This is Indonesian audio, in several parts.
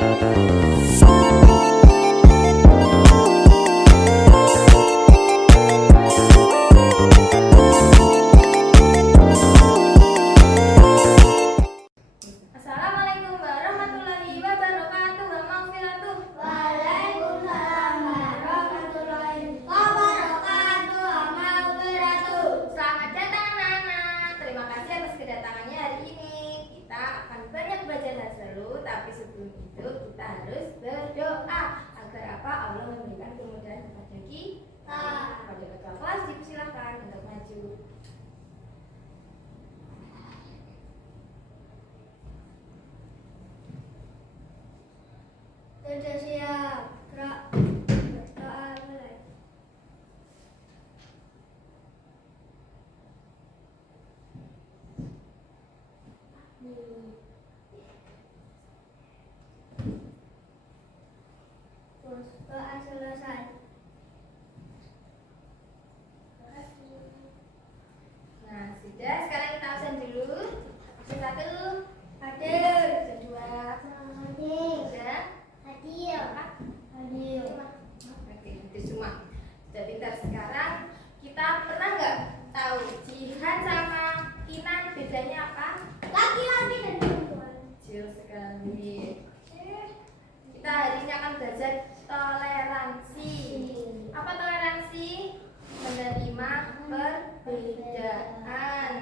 Assalamualaikum warahmatullahi wabarakatuh. Wa maghfiratuh. Waalaikumsalam warahmatullahi wabarakatuh. Wabarakatuh. Selamat datang anak-anak. Terima kasih atas kedatangannya hari ini. Kita akan banyak belajar dulu, tapi sebelum itu kita harus berdoa agar apa? Allah memberikan kemudahan kepada kita. Pada ketua kelas dipersilakan untuk maju. Sudah siap. Gerak. Berdoa mulai. Doa selesai. Nah, sudah. Sekarang kita absen dulu. Absen 1, Hadir. absen 2, Hadir. 3, Hadir. 4, Hadir. 5. Oke, itu semua. Sudah pintar. Sekarang kita pernah nggak tahu Jihan sama Kinan bedanya apa? Laki-laki dan perempuan. Kecil sekali. Kita hari ini akan belajar toleransi. Apa toleransi? Menerima perbedaan.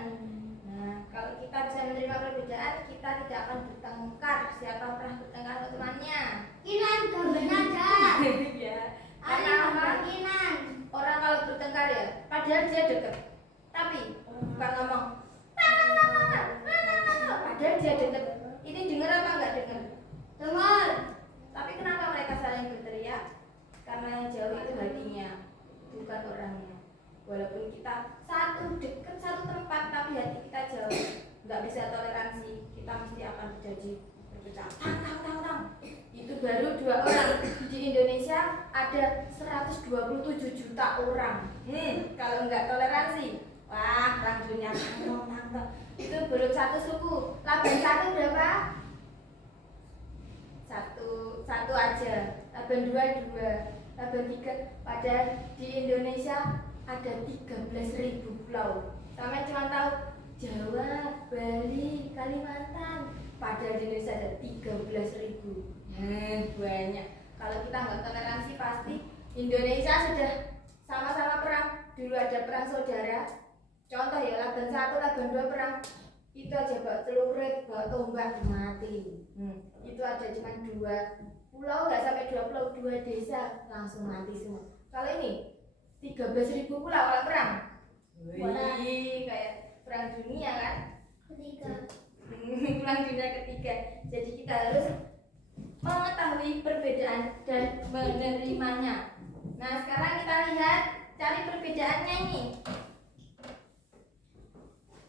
Nah, kalau kita bisa menerima perbedaan, kita tidak akan bertengkar. Siapa pernah bertengkar sama temannya? Kinan gaben aja. Ya. Ada Karena apa? Kinan. Orang kalau bertengkar ya, padahal dia deket, tapi bukan ngomong, padahal dia deket. Ini dengar apa enggak dengar? Dengar. Tapi kenapa mereka saling berteriak? Karena yang jauh itu hatinya, bukan orangnya. Walaupun kita satu dekat satu tempat, tapi hati kita jauh, nggak bisa toleransi. Kita mesti akan terjadi perpecahan. Tang. Itu baru 2 orang. Di Indonesia ada 127 juta orang. Kalau nggak toleransi, wah perang dunia. Itu belum satu suku. Laban 1 berapa? Satu aja. Laban 2, 2. Laban 3. Padahal di Indonesia ada 13.000 pulau. Sama cuma tahu Jawa, Bali, Kalimantan. Padahal di Indonesia ada 13.000. Banyak. Kalau kita nggak toleransi pasti Indonesia sudah sama-sama perang. Dulu ada perang saudara. Contoh ya, Laban 1, Laban 2 perang. Itu aja bawa celurit, bawa tombak mati. Itu ada cuma 2 pulau, nggak sampai 2 pulau, 2 desa langsung mati semua. Kalau ini 13.000 pulau kalau perang. Wih, kayak perang dunia kan? Ketiga. Perang dunia ketiga. Jadi kita harus mengetahui perbedaan dan menerimanya. Nah, sekarang kita lihat cari perbedaannya ini.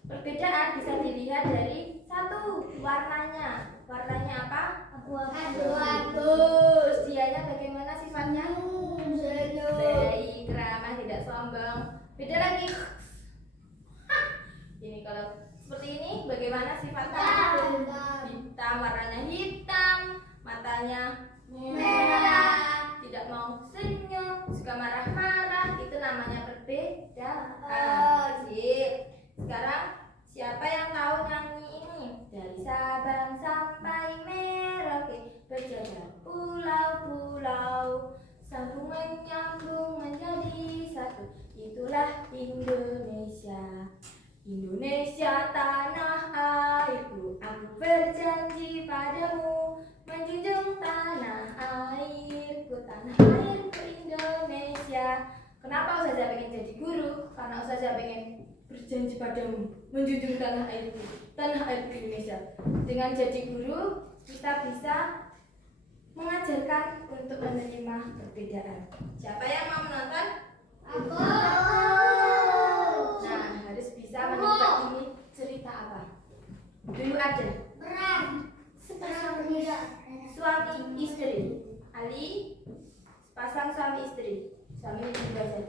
Perbedaan bisa dilihat dari 1, warnanya. Warnanya apa? Abu-abu. Bagus. Dianya bagaimana sifatnya? Senyum. Baik, ramah, tidak sombong. Beda lagi. Ini kalau seperti ini bagaimana sifatnya? Hitam, warnanya hitam, matanya merah, tidak mau senyum, suka marah-marah. Itu namanya perbedaan. Sip. Sekarang siapa yang tahu nyanyi ini? Dari Sabang sampai Merauke berjajar pulau-pulau, sambung menyambung menjadi satu. Itulah Indonesia. Indonesia tanah airku, aku berjanji padamu menjunjung tanah airku, tanah airku Indonesia. Kenapa Ustazah pengen jadi guru? Karena Ustazah pengen berjanji padamu menjunjung tanah airku Indonesia. Dengan jadi guru, kita bisa mengajarkan untuk menerima perbedaan. Siapa yang mau menonton? Aku. Nah, harus bisa menebak ini cerita apa. Dulu ada Perang. sepasang suami istri. Ali, sepasang suami istri. Suami istri belajar.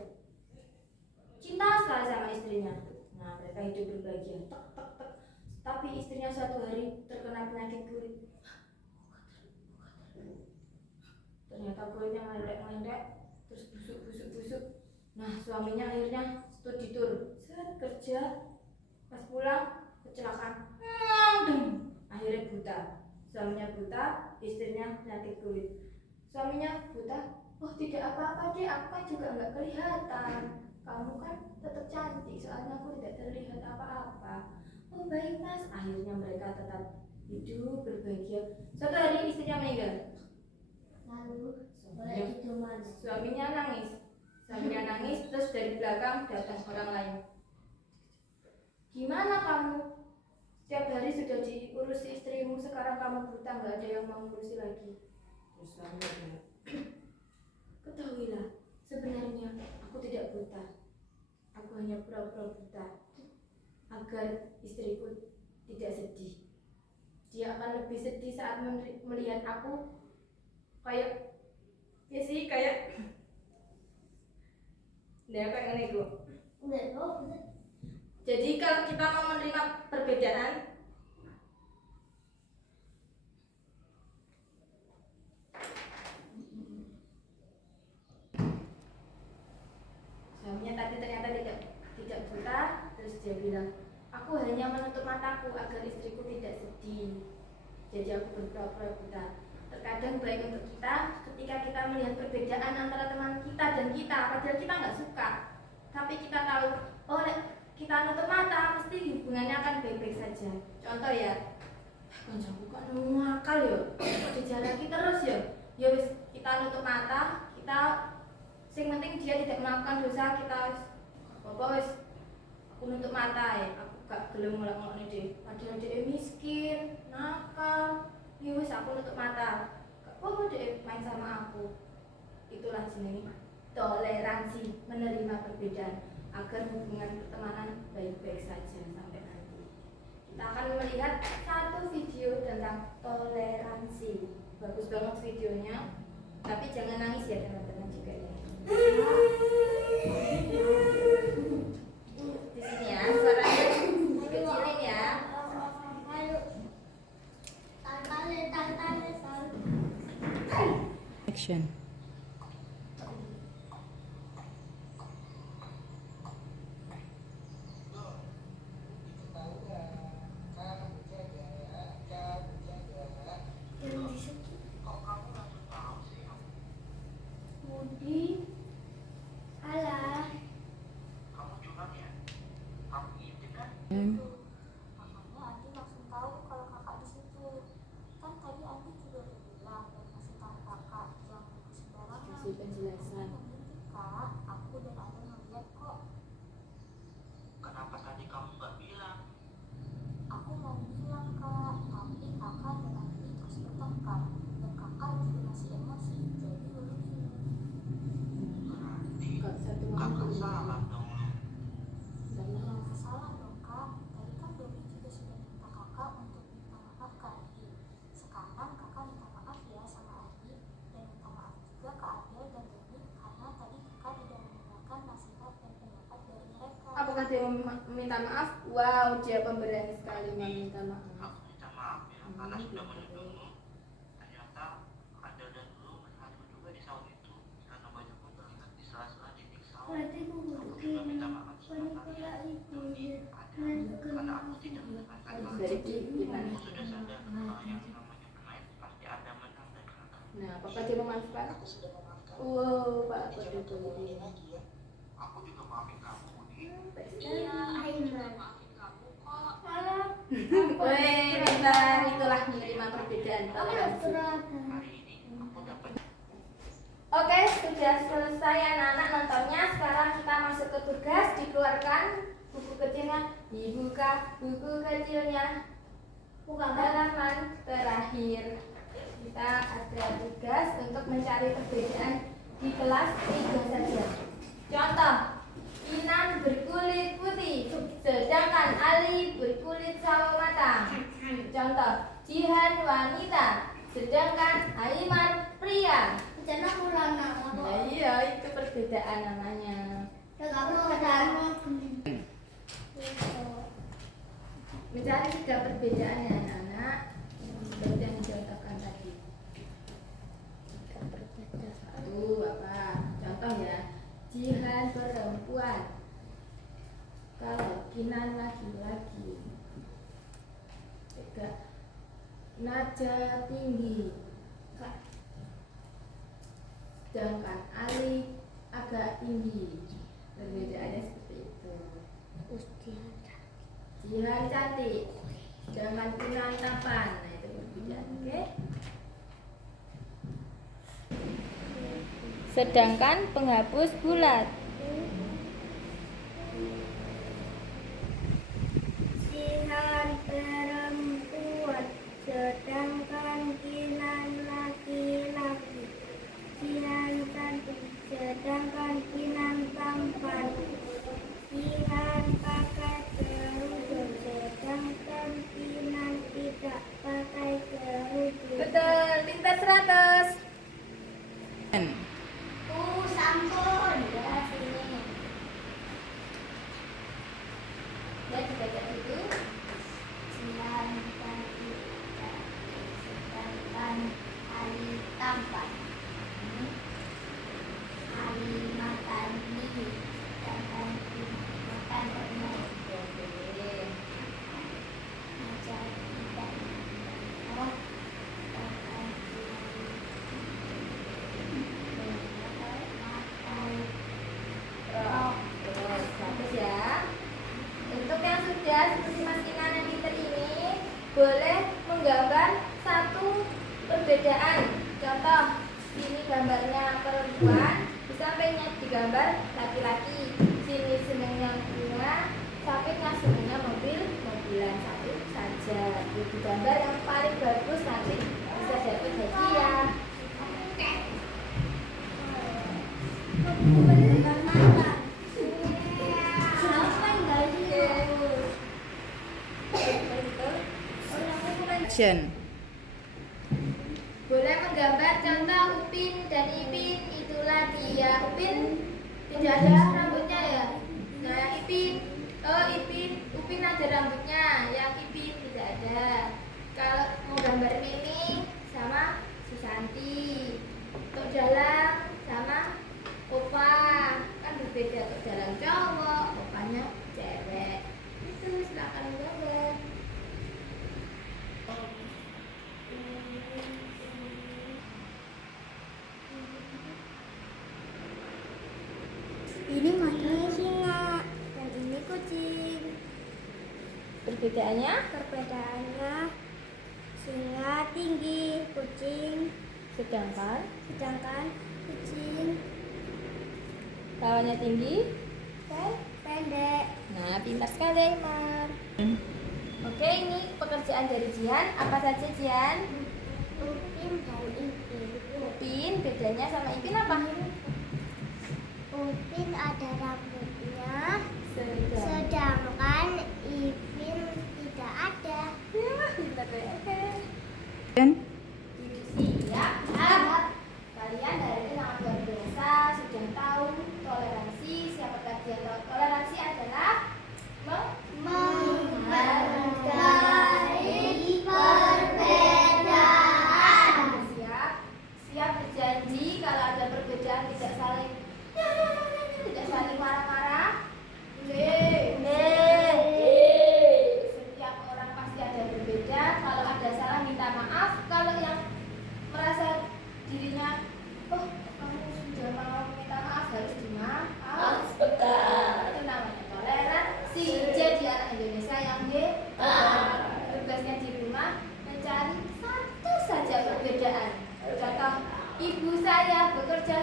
Cinta sekali sama istrinya. Nah, mereka hidup berbahagia. Tapi istrinya suatu hari terkena penyakit kulit. Nah, suaminya akhirnya studi tour, set kerja, pas pulang kecelakaan, akhirnya buta. Suaminya buta, istrinya penyakit kulit. Suaminya buta, oh tidak apa-apa deh, aku kan juga nggak kelihatan. Kamu kan tetap cantik, soalnya aku tidak terlihat apa-apa. Oh baik mas, akhirnya mereka tetap hidup berbahagia. Suatu hari istrinya meninggal. Lalu boleh gitu mas. Suaminya nangis, terus dari belakang datang orang lain. Gimana kamu? Setiap hari sudah diurusi istrimu, sekarang kamu buta, nggak ada yang mau ngurusi lagi. Terus suaminya bilang, ketahuilah, sebenarnya aku tidak buta. Aku hanya pura-pura buta agar istriku tidak sedih. Dia akan lebih sedih saat melihat aku kayak ya sih kayak ini gue. Jadi kalau kita mau menerima perbedaan, suaminya tadi ternyata tidak buta, terus dia bilang, aku hanya menutup mataku agar istriku tidak sedih. Jadi aku berpura-pura buta. Terkadang baik untuk kita ketika kita melihat perbedaan antara teman kita dan kita, padahal kita nggak suka, tapi kita tahu, oh kita nutup mata pasti hubungannya akan baik-baik saja. Contoh ya, kancaku kok ngakal yo, dijalaki terus yo. Ya wis kita nutup mata, kita sing penting dia tidak melakukan dosa, kita apa wis aku nutup mata ya, aku gak gelem ngulak-ngulakne deh. Padahal dia miskin, nakal. Ya wis aku nutup mata. Gak apa-apa dia main sama aku. Itulah jenenge toleransi, menerima perbedaan agar hubungan pertemanan baik-baik saja sampai nanti. Kita akan melihat satu video tentang toleransi. Bagus banget videonya, tapi jangan nangis ya teman-teman juga ya. Di sini ya, suaranya dikecilin ya. Action. Budi, alah. Makanya Andi langsung tahu kalau kakak di situ. Kan tadi Andi juga udah bilang dan kasih tahu kakak jangan nuduh sembarangan. Kasih penjelasan. Yang penting kak, aku dan Andi ngeliat kok. Kenapa tadi kamu nggak bilang? Aku mau bilang kak, tapi kakak dan Andi terus bertengkar dan kakak juga masih emosi. Jadi begini. Berarti Gak satu kakak salah dong. Ya salah dong kak. Tadi kan Doni juga sudah minta kakak untuk minta maaf ke Andi. Sekarang kakak minta maaf ya sama Andi dan minta maaf juga ke Adel dan Doni karena tadi kakak tidak mendengarkan nasihat dan pendapat dari mereka. Apakah dia meminta maaf? Wow, dia pemberani sekali meminta maaf. Aku minta maaf ya karena sudah menuduhmu. Ternyata ada dan dulu melihatku juga di sawah itu karena banyakku terlihat di sela-sela dinding sawah. Aku juga minta maaf sama kalian, Doni, Adel, karena aku tidak mendengarkan Dari kalian. pimpinan. Aku sudah sadar kalau yang namanya bermain pasti ada menang dan kalah. Nah, apakah dia memaafkan? Aku sudah memaafkan. Wow, Pak Jangan kamu Budi. ulangi lagi ya. Aku juga maafin kamu, Budi. Iya, Aiman. Maafin kamu kok. Alah. Weh, pintar, itulah menerima perbedaan Aku toleransi. seragam. Hari ini aku dapat Oke, sudah selesai anak-anak nontonnya. Sekarang kita masuk ke tugas, dikeluarkan buku kecilnya, dibuka buku kecilnya. Bukan halaman terakhir. Kita ada tugas untuk mencari perbedaan di kelas 3 saja. Contoh, Inan berkulit putih, sedangkan Ali berkulit sawo matang. Contoh, Jihan wanita, sedangkan Aiman pria. Jangan aku lana. Nah iya, itu perbedaan namanya. Aku ada. Mencari tiga perbedaan ya anak-anak, seperti yang dicontohkan tadi. Satu apa? Contoh ya, Jihan berrambut Raja tinggi, sedangkan Ali agak tinggi. Perbedaannya seperti itu. Jihan cantik, sedangkan Kinan tampan. Nah, itu perbedaan, oke? Sedangkan penghapus bulat. Jihan perempuan, sedangkan Kinan laki-laki. Jihan cantik, sedangkan Kinan tampan. Jihan pakai kerudung, sedangkan Kinan tidak pakai kerudung. Betul, pintar 100. Sampun. Ya, sini. Ya, dibaca dulu. Jihan cantik, sedangkan Ali tampan. Ali makan mie, sedangkan Kinan makan permen. Oke. Macam tidak. Oh, sedangkan Oh, terus bagus ya. Untuk yang sudah seperti Mas Kinan yang pintar ini, boleh menggambar satu perbedaan. Contoh, ini gambarnya perempuan, di sampingnya digambar laki-laki. Sini senangnya bunga, sampingnya senangnya mobilan satu saja. Itu gambar yang paling bagus nanti bisa dapat hadiah. Action. Boleh menggambar contoh Upin dan Ipin, itulah dia. Upin tidak ada rambutnya ya. Nah, Upin ada rambutnya, yang Ipin tidak ada. Kalau mau gambar Mini sama Susanti, Tok Dalang sama Opa, kan berbeda. Tok Dalang cowok, Opanya cewek. Itu silakan gambar. ini matanya singa dan ini kucing. Perbedaannya? Perbedaannya singa tinggi, kucing Sedangkan kucing lawannya tinggi. pendek. Nah, pintar sekali Aymar. Oke, ini pekerjaan dari Jihan. Apa saja Jihan? Upin dan Ipin. Upin, bedanya sama Ipin apa? Upin ada rambutnya, Sedang. sedangkan Ipin tidak ada. Ya, pintar deh. Oke. Dan Siap. Kalian hari ini sangat luar biasa, sudah tahu toleransi. Siapa tadi yang tahu toleransi adalah Menghargai perbedaan. Siap berjanji kalau ada perbedaan tidak saling marah-marah. Setiap orang pasti ada berbeda. Kalau ada salah minta maaf. Kalau yang merasa dirinya kamu sudah mau minta maaf, harus dimaafkan. Itu namanya toleransi. Jadi anak Indonesia yang tugasnya di rumah mencari satu saja perbedaan. Contoh, ibu saya bekerja